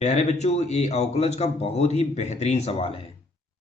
प्यारे बच्चों, ये अवकलज का बहुत ही बेहतरीन सवाल है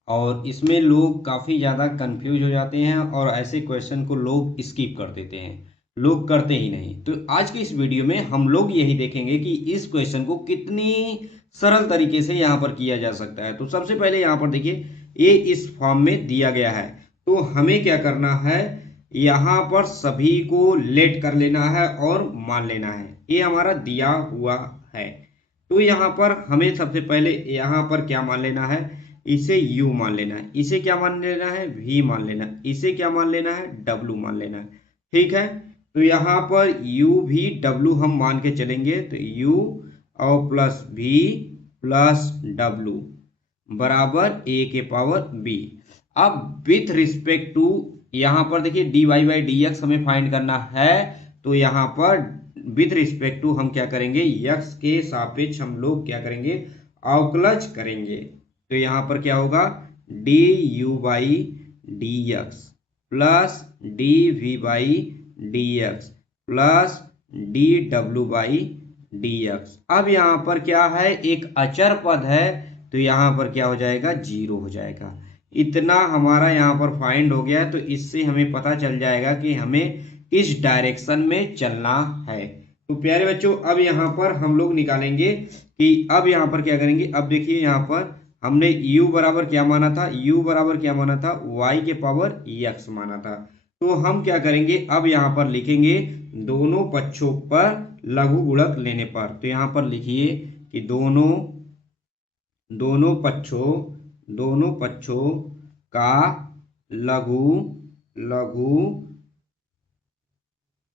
और इसमें लोग काफ़ी ज़्यादा कंफ्यूज हो जाते हैं और ऐसे क्वेश्चन को लोग स्किप कर देते हैं। लोग करते ही नहीं। तो आज की इस वीडियो में हम लोग यही देखेंगे कि इस क्वेश्चन को कितनी सरल तरीके से यहाँ पर किया जा सकता है। तो सबसे पहले यहाँ पर देखिए, ये इस फॉर्म में दिया गया है। तो हमें क्या करना है, यहाँ पर सभी को लेट कर लेना है और मान लेना है। ये हमारा दिया हुआ है। तो यहाँ पर हमें सबसे पहले यहाँ पर क्या मान लेना है, इसे u मान लेना है, इसे क्या मान लेना है, v मान लेना है, इसे क्या मान लेना है, w मान लेना है। ठीक है। तो यहाँ पर u v w हम मान के चलेंगे तो u और प्लस v प्लस w बराबर a के पावर b। अब विथ रिस्पेक्ट टू यहाँ पर देखिए dy बाई डी एक्स हमें फाइंड करना है। तो यहाँ पर विथ रिस्पेक्ट टू हम क्या करेंगे, यक्स के सापेक्ष हम लोग क्या करेंगे, अवकलज करेंगे। तो यहाँ पर क्या होगा, d u by d x plus d v by d x plus d डब्ल्यू बाई डी एक्स। अब यहाँ पर क्या है, एक अचर पद है तो यहाँ पर क्या हो जाएगा, जीरो हो जाएगा। इतना हमारा यहाँ पर फाइंड हो गया है। तो इससे हमें पता चल जाएगा कि हमें किस डायरेक्शन में चलना है। तो प्यारे बच्चों, अब यहाँ पर हम लोग निकालेंगे कि अब यहाँ पर क्या करेंगे। अब देखिए यहाँ पर हमने u बराबर क्या माना था, u बराबर क्या माना था, y के पावर x माना था। तो हम क्या करेंगे, अब यहाँ पर लिखेंगे दोनों पक्षों पर लघु गुणक लेने पर। तो यहाँ पर लिखिए कि दोनों पक्षों का लघु लघु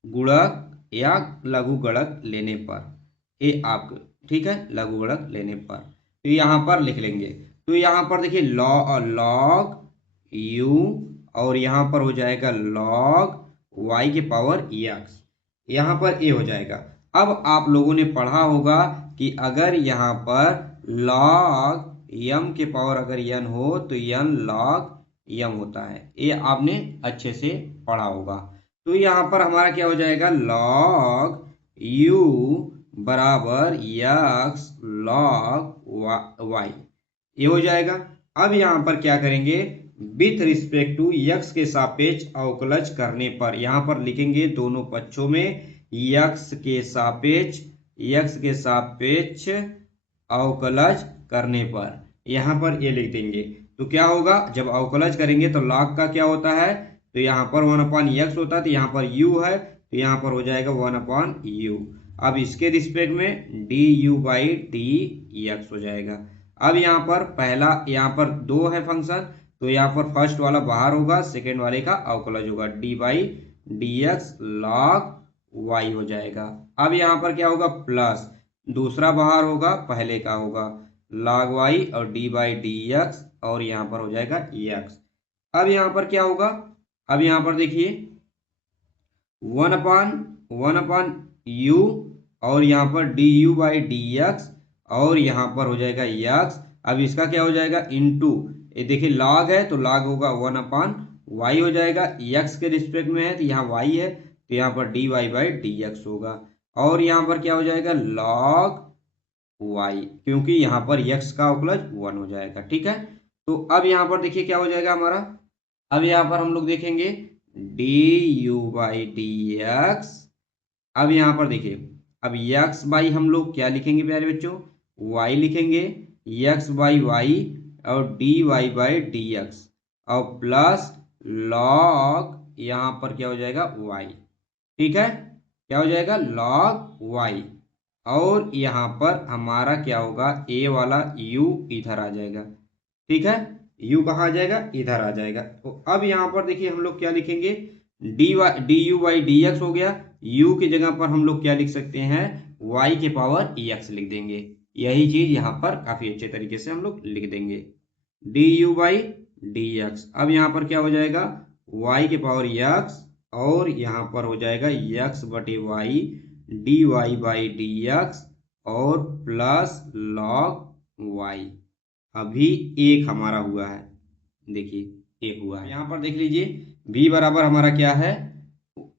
गुणक या लघु गुणक लेने पर, ये आप ठीक है, लघु गुणक लेने पर तो यहाँ पर लिख लेंगे। तो यहाँ पर देखिए लॉग यू और यहाँ पर हो जाएगा लॉग वाई के पावर एक्स, यहाँ पर ए हो जाएगा। अब आप लोगों ने पढ़ा होगा कि अगर यहाँ पर लॉग यम के पावर अगर यन हो तो यन लॉग यम होता है, ये आपने अच्छे से पढ़ा होगा। तो यहाँ पर हमारा क्या हो जाएगा, log u बराबर यक्स log y, ये हो जाएगा। अब यहाँ पर क्या करेंगे, विथ रिस्पेक्ट टू यक्स के सापेक्ष अवकलज करने पर यहाँ पर लिखेंगे दोनों पक्षों में यक्स के सापेक्ष अवकलज करने पर, यहाँ पर ये लिख देंगे। तो क्या होगा, जब अवकलज करेंगे तो log का क्या होता है, तो यहाँ पर 1/x होता है, तो यहाँ पर u है तो यहाँ पर हो जाएगा 1/u। अब इसके रिस्पेक्ट में D u by d x हो जाएगा। अब यहाँ पर पहला यहाँ पर दो है फंक्शन, तो यहाँ पर फर्स्ट वाला बाहर होगा, सेकेंड वाले का अवकलज होगा, d by d x log y हो जाएगा। अब यहाँ पर क्या होगा, प्लस दूसरा बाहर होगा, पहले का होगा लॉग वाई और डी बाई डी एक्स और यहाँ पर हो जाएगा एक्स। अब यहाँ पर क्या होगा, अब यहाँ पर देखिए 1/u और यहाँ पर D u by d x और यहाँ पर हो जाएगा एक्स। अब इसका क्या हो जाएगा, इंटू, ये देखिए लॉग है तो लॉग होगा 1/y हो जाएगा, एक्स के रिस्पेक्ट में है तो यहाँ y है तो यहाँ पर d y by d x होगा। और यहाँ पर क्या हो जाएगा, log y, क्योंकि यहाँ पर x का अवकलज 1 हो जाएगा। ठीक है। तो अब यहाँ पर देखिए क्या हो जाएगा हमारा, अब यहाँ पर हम लोग देखेंगे D u by d x. अब यहाँ पर देखिए, अब x बाई हम लोग क्या लिखेंगे प्यारे बच्चों, y लिखेंगे, x बाई वाई और d y by d x और प्लस लॉग यहाँ पर क्या हो जाएगा y। ठीक है, क्या हो जाएगा लॉग y और यहाँ पर हमारा क्या होगा, a वाला u इधर आ जाएगा। ठीक है, u कहाँ आ जाएगा, इधर आ जाएगा। तो अब यहाँ पर देखिए हम लोग क्या लिखेंगे, D u by d x हो गया, u की जगह पर हम लोग क्या लिख सकते हैं, y के पावर एक्स लिख देंगे। यही चीज यहाँ पर काफी अच्छे तरीके से हम लोग लिख देंगे, D u by d x. अब यहाँ पर क्या हो जाएगा, y के पावर एक्स और यहाँ पर हो जाएगा x बटे y d y by d x और प्लस लॉग वाई। अभी एक हमारा हुआ है, देखिए एक हुआ है। यहाँ पर देख लीजिए v बराबर हमारा क्या है,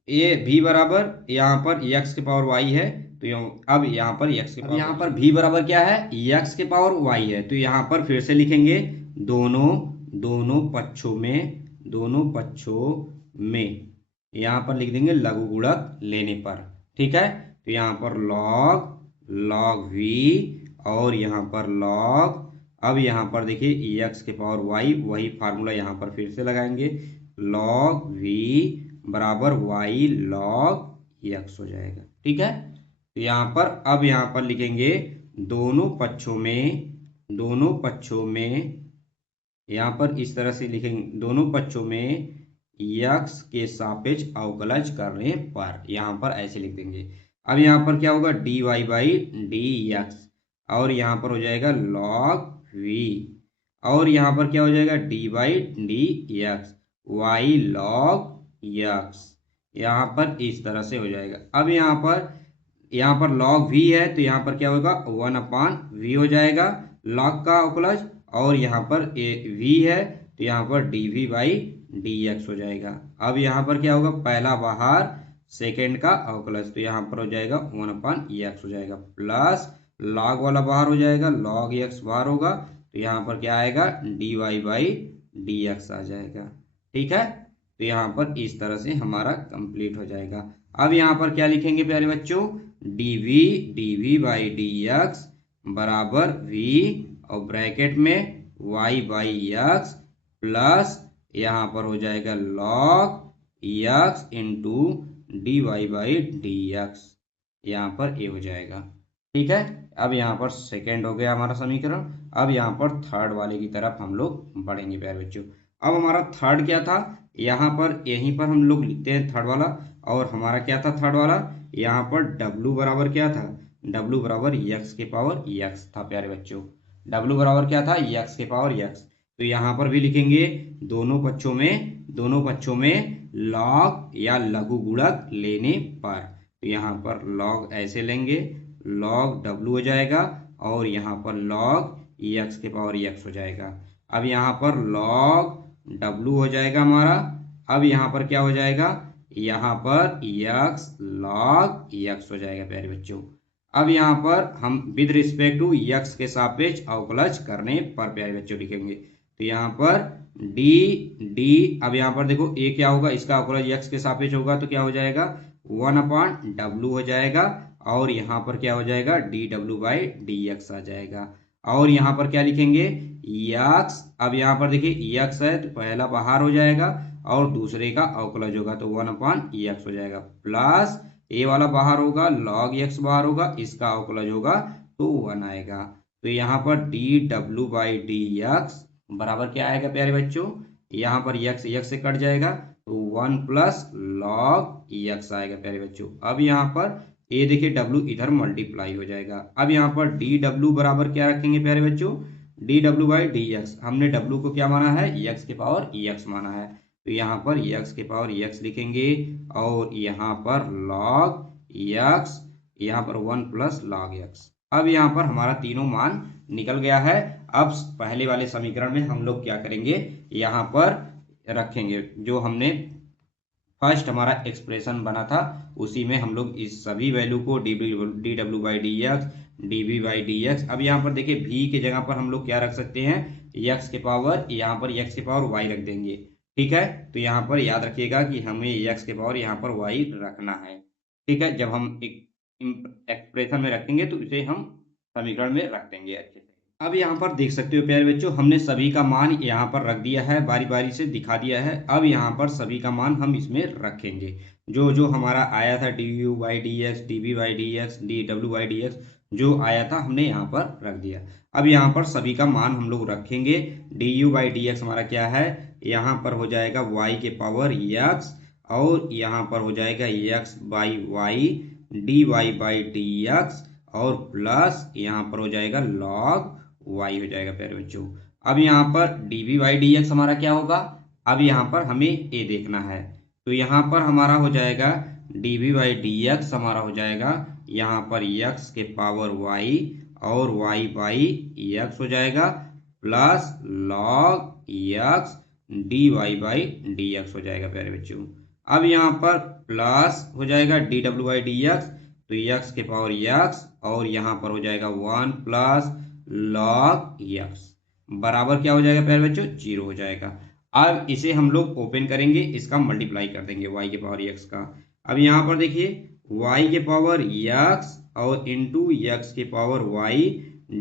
ये v बराबर यहाँ पर x के पावर y है अब यहाँ पर x के पावर, अब यहाँ पर v बराबर क्या है, x के पावर y है। तो यहाँ पर फिर से लिखेंगे दोनों पक्षों में यहाँ पर लिख देंगे लघु गुणक लेने पर। ठीक है, तो यहाँ पर log v और यहाँ पर log, अब यहाँ पर देखिए x के पावर y, वही फार्मूला यहाँ पर फिर से लगाएंगे, log v बराबर y log x हो जाएगा। ठीक है, तो यहाँ पर अब यहाँ पर लिखेंगे दोनों पक्षों में यहाँ पर इस तरह से लिखेंगे, दोनों पक्षों में x के सापेक्ष अवकलज करने पर, यहाँ पर ऐसे लिख देंगे। अब यहाँ पर क्या होगा, dy बाई dx और यहाँ पर हो जाएगा log v और यहाँ पर क्या हो जाएगा d by dx y log x, यहाँ पर इस तरह से हो जाएगा। अब यहाँ पर log v है तो यहाँ पर क्या होगा 1/v हो जाएगा log का अवकलज, और यहाँ पर v है तो यहाँ पर dv बाई dx हो जाएगा। अब यहाँ पर क्या होगा, पहला बाहर सेकेंड का अवकलज, तो यहाँ पर हो जाएगा 1/x हो जाएगा, प्लस log वाला बाहर हो जाएगा, log x बाहर होगा तो यहाँ पर क्या आएगा dy बाई dx आ जाएगा। ठीक है, तो यहाँ पर इस तरह से हमारा कंप्लीट हो जाएगा। अब यहाँ पर क्या लिखेंगे प्यारे बच्चों, dv बाई dx बराबर v और ब्रैकेट में y बाई x प्लस यहाँ पर हो जाएगा log x into dy by dx, यहाँ पर ये हो जाएगा। ठीक है, अब यहाँ पर सेकेंड हो गया हमारा समीकरण। अब यहाँ पर थर्ड वाले की तरफ हम लोग बढ़ेंगे प्यारे बच्चों। अब हमारा थर्ड क्या था, यहाँ पर यहीं पर हम लोग लिखते हैं थर्ड वाला, और हमारा क्या था थर्ड वाला, यहाँ पर w बराबर क्या था, w बराबर x के पावर x था प्यारे बच्चों। w बराबर क्या था, x के पावर x। तो यहाँ पर भी लिखेंगे दोनों पक्षों में log या लघु गुणक लेने पर, तो यहाँ पर log ऐसे लेंगे, log w हो जाएगा और यहाँ पर log x के पावर x हो जाएगा। अब यहाँ पर log w हो जाएगा हमारा, अब यहाँ पर क्या हो जाएगा, यहाँ पर x log x हो जाएगा प्यारे बच्चों। अब यहाँ पर हम विद रिस्पेक्ट टू x के सापेक्ष अवकलज करने पर प्यारे बच्चों लिखेंगे, तो यहाँ पर d, अब यहाँ पर देखो a क्या होगा, इसका अवकलज x के सापेक्ष होगा तो क्या हो जाएगा 1/w हो जाएगा, और यहाँ पर क्या हो जाएगा dw बाई dx आ जाएगा। और यहाँ पर क्या लिखेंगे x, अब यहाँ पर देखिए x है तो पहला बाहर हो जाएगा और दूसरे का अवकलज होगा तो 1/x हो जाएगा, प्लस a वाला बाहर होगा, log x बाहर होगा, इसका अवकलज होगा तो 1 आएगा। तो यहाँ पर dw बाई dx बराबर क्या आएगा प्यारे बच्चों, यहाँ पर x से कट जाएगा तो 1 प्लस log x आएगा प्यारे बच्चों। अब यहाँ पर ये देखिए w इधर मल्टीप्लाई हो जाएगा। अब यहाँ पर dw बराबर क्या रखेंगे प्यारे बच्चों, dw बाई dx, हमने w को क्या माना है, x के पावर x माना है, तो यहाँ पर x के पावर x लिखेंगे और यहाँ पर log x, यहाँ पर 1 प्लस log x। अब यहाँ पर हमारा तीनों मान निकल गया है। अब पहले वाले समीकरण में हम लोग क्या करेंगे, यहाँ पर रखेंगे जो हमने फर्स्ट हमारा एक्सप्रेशन बना था, उसी में हम लोग इस सभी वैल्यू को dw by dx, dv by dx, अब यहाँ पर देखिए v के जगह पर हम लोग क्या रख सकते हैं, x के पावर, यहाँ पर x के पावर y रख देंगे। ठीक है, तो यहाँ पर याद रखिएगा कि हमें x के पावर यहाँ पर y रखना है। ठीक है, जब हम एक एक्सप्रेशन में रखेंगे तो इसे हम समीकरण में रख देंगे अच्छे से। अब यहाँ पर देख सकते हो प्यारे बच्चों, हमने सभी का मान यहाँ पर रख दिया है, बारी बारी से दिखा दिया है। अब यहाँ पर सभी का मान हम इसमें रखेंगे, जो जो हमारा आया था du by dx, dv by dx, dw by dx, जो आया था हमने यहाँ पर रख दिया। अब यहाँ पर सभी का मान हम लोग रखेंगे। du बाई dx हमारा क्या है, यहाँ पर हो जाएगा y के पावर x, और यहाँ पर हो जाएगा x by y, dy by dx, और प्लस यहाँ पर हो जाएगा log y हो जाएगा प्यारे बच्चों। अब यहाँ पर dv बाई dx हमारा क्या होगा, अब यहाँ पर हमें a देखना है, तो यहाँ पर हमारा हो जाएगा dv बाई dx हमारा हो जाएगा यहाँ पर x के पावर y और y बाई x हो जाएगा, plus log x dy by dx हो जाएगा प्यारे बच्चों। अब यहाँ पर प्लस हो जाएगा dw बाई dx, तो तो यक्स के पावर यक्स और यहाँ पर हो जाएगा 1 प्लस लॉग यक्स बराबर क्या हो जाएगा प्यारे बच्चों 0 हो जाएगा। अब इसे हम लोग ओपन करेंगे, इसका मल्टीप्लाई कर देंगे y के पावर यक्स का। अब यहाँ पर देखिए y के पावर यक्स और इंटू यक्स के power y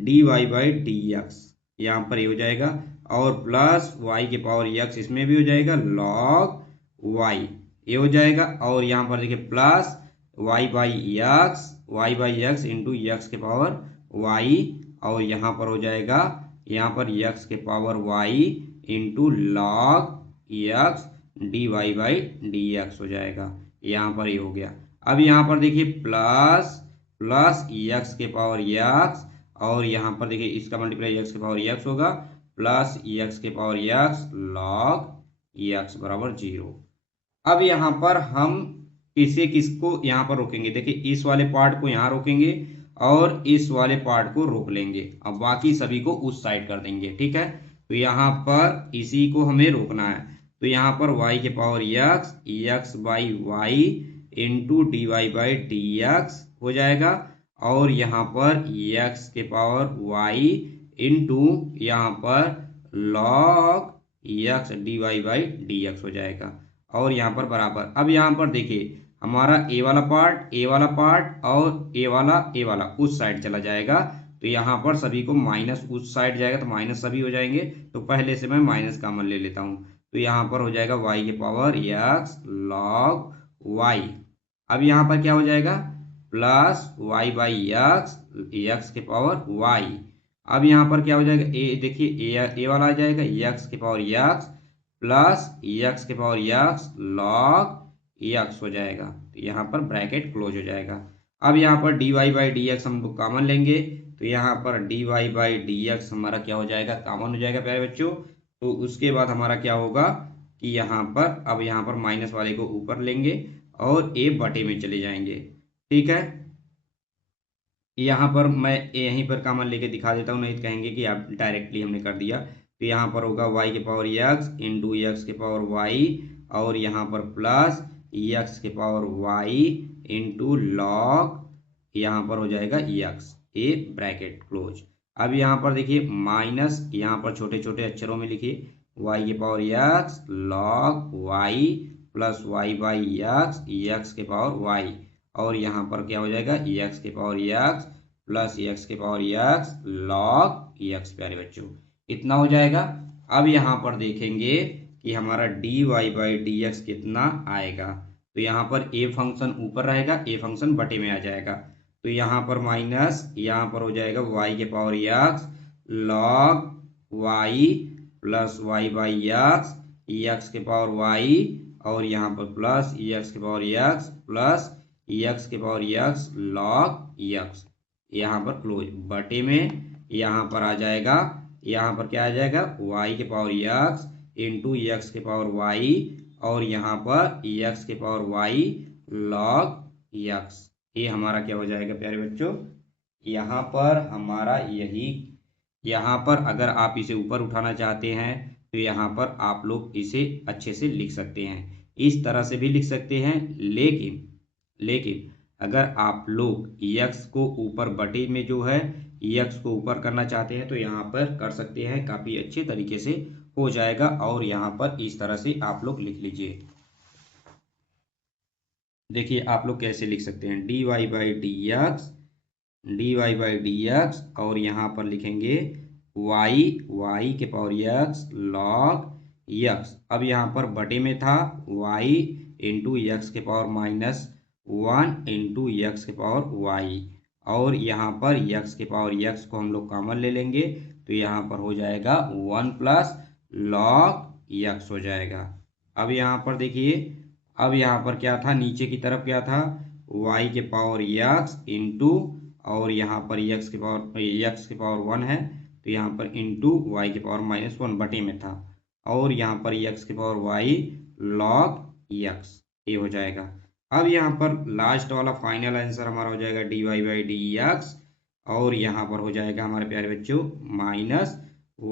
d y by d x यहाँ पर ये हो जाएगा और प्लस y के पावर यक्स इसमें भी हो जाएगा log y ये हो जाएगा और यहाँ पर देखिए plus y by x into x के पावर y और यहाँ पर हो जाएगा यहाँ पर यक्स के power y into log x d y by d x हो जाएगा। यहाँ पर ये हो गया। अब यहाँ पर देखिए प्लस यक्स के पावर यक्स और यहाँ पर देखिए इसका मल्टीप्लाई यक्स के पावर यक्स होगा प्लस यक्स के पावर यक्स लॉग यक्स बराबर 0। अब यहाँ पर हम किसको यहाँ पर रोकेंगे, देखिए इस वाले पार्ट को यहाँ रोकेंगे और इस वाले पार्ट को रोक लेंगे। अब बाकी सभी को उस साइड कर देंगे, ठीक है। तो यहाँ पर इसी को हमें रोकना है। तो यहाँ पर y के power x by y into d y by d x हो जाएगा और यहाँ पर x के पावर y इंटू यहाँ पर log x d y by d x हो जाएगा और यहाँ पर बराबर। अब यहाँ पर देखिए हमारा ए वाला पार्ट और ए वाला उस साइड चला जाएगा। तो यहाँ पर सभी को माइनस उस साइड जाएगा तो माइनस सभी हो जाएंगे। तो पहले से मैं माइनस कॉमन ले लेता हूँ। तो यहाँ पर हो जाएगा y के पावर x log y। अब यहाँ पर क्या हो जाएगा प्लस y बाई x के पावर y। अब यहाँ पर क्या हो जाएगा ए, देखिए ए वाला आ जाएगा x के पावर x प्लस x के पावर x log x हो जाएगा। तो यहाँ पर ब्रैकेट क्लोज हो जाएगा। अब यहाँ पर dy बाई डी एक्स हम लोग कॉमन लेंगे। तो यहाँ पर dy बाई डी एक्स हमारा क्या हो जाएगा कॉमन हो जाएगा प्यारे बच्चों। तो उसके बाद हमारा क्या होगा कि यहाँ पर अब यहाँ पर माइनस वाले को ऊपर लेंगे और a बटे में चले जाएंगे, ठीक है। यहाँ पर मैं यहीं पर कॉमन लेके दिखा देता हूँ, नहीं तो कहेंगे कि आप डायरेक्टली हमने कर दिया। तो यहाँ पर होगा y के पावर x इंटू एक्स के पावर y और यहाँ पर प्लस x के पावर y इंटू लॉग यहाँ पर हो जाएगा x ए ब्रैकेट क्लोज। अब यहाँ पर देखिए माइनस यहाँ पर छोटे छोटे अक्षरों में लिखिए y के power x log y plus y by x के पावर y और यहाँ पर क्या हो जाएगा x के पावर x प्लस x के पावर x log x प्यारे बच्चों इतना हो जाएगा। अब यहाँ पर देखेंगे कि हमारा dy बाई डी एक्स कितना आएगा। तो यहाँ पर a फंक्शन ऊपर रहेगा, a फंक्शन बटे में आ जाएगा। तो यहाँ पर माइनस यहाँ पर हो जाएगा y के power x log y plus y by x के पावर y और यहाँ पर प्लस x के पावर x प्लस x के पावर x log x यहाँ पर क्लोज बटे में यहाँ पर आ जाएगा। यहाँ पर क्या आ जाएगा y के पावर x इंटू एक्स के पावर y और यहाँ पर x के पावर y log x ये हमारा क्या हो जाएगा प्यारे बच्चों। यहाँ पर हमारा यही यहाँ पर अगर आप इसे ऊपर उठाना चाहते हैं तो यहाँ पर आप लोग इसे अच्छे से लिख सकते हैं, इस तरह से भी लिख सकते हैं। लेकिन अगर आप लोग x को ऊपर बटे में जो है x को ऊपर करना चाहते हैं तो यहाँ पर कर सकते हैं, काफ़ी अच्छे तरीके से हो जाएगा। और यहाँ पर इस तरह से आप लोग लिख लीजिए। देखिए आप लोग कैसे लिख सकते हैं dy बाई डी एक्स और यहाँ पर लिखेंगे y के पावर x log x। अब यहाँ पर बटे में था y इंटू एक्स के पावर माइनस 1 इंटू एक्स के पावर y और यहाँ पर x के पावर x को हम लोग कॉमन ले लेंगे। तो यहाँ पर हो जाएगा 1 प्लस log x हो जाएगा। अब यहाँ पर देखिए अब यहाँ पर क्या था नीचे की तरफ क्या था y के पावर x इंटू और यहाँ पर x के पावर 1 है तो यहाँ पर इंटू y के पावर माइनस 1 बटे में था और यहाँ पर x के पावर y log x ये हो जाएगा। अब यहाँ पर लास्ट वाला फाइनल आंसर हमारा हो जाएगा dy बाई डी एक्स और यहाँ पर हो जाएगा हमारे प्यारे बच्चों माइनस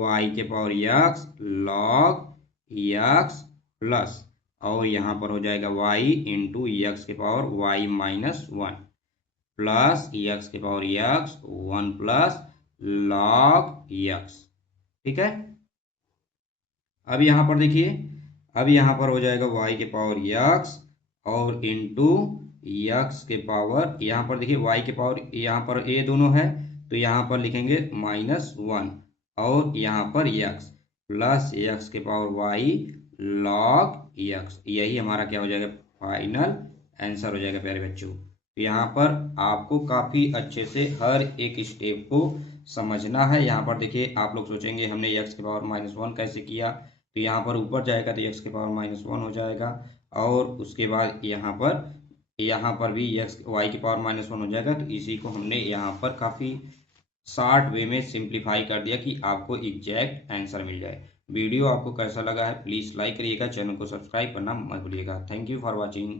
y के power x log x plus और यहाँ पर हो जाएगा y इंटू एक्स के power y minus 1 plus x के power x 1 plus log x. ठीक है, अब यहाँ पर देखिए, अब यहाँ पर हो जाएगा y के पावर x और इंटू एक्स के पावर, यहाँ पर देखिए y के पावर, यहाँ पर a दोनों है तो यहाँ पर लिखेंगे -1 और यहाँ पर x प्लस x के पावर y log x। यही हमारा क्या हो जाएगा, फाइनल आंसर हो जाएगा प्यारे बच्चों। तो यहाँ पर आपको काफ़ी अच्छे से हर एक स्टेप को समझना है। यहाँ पर देखिए, आप लोग सोचेंगे हमने x के पावर -1 कैसे किया, तो यहाँ पर ऊपर जाएगा तो x के पावर -1 हो जाएगा और उसके बाद यहाँ पर भी y के पावर -1 हो जाएगा। तो इसी को हमने यहाँ पर काफ़ी शॉर्ट वे में सिंप्लीफाई कर दिया कि आपको एग्जैक्ट आंसर मिल जाए। वीडियो आपको कैसा लगा है प्लीज़ लाइक करिएगा, चैनल को सब्सक्राइब करना मत भूलिएगा। Thank you for watching.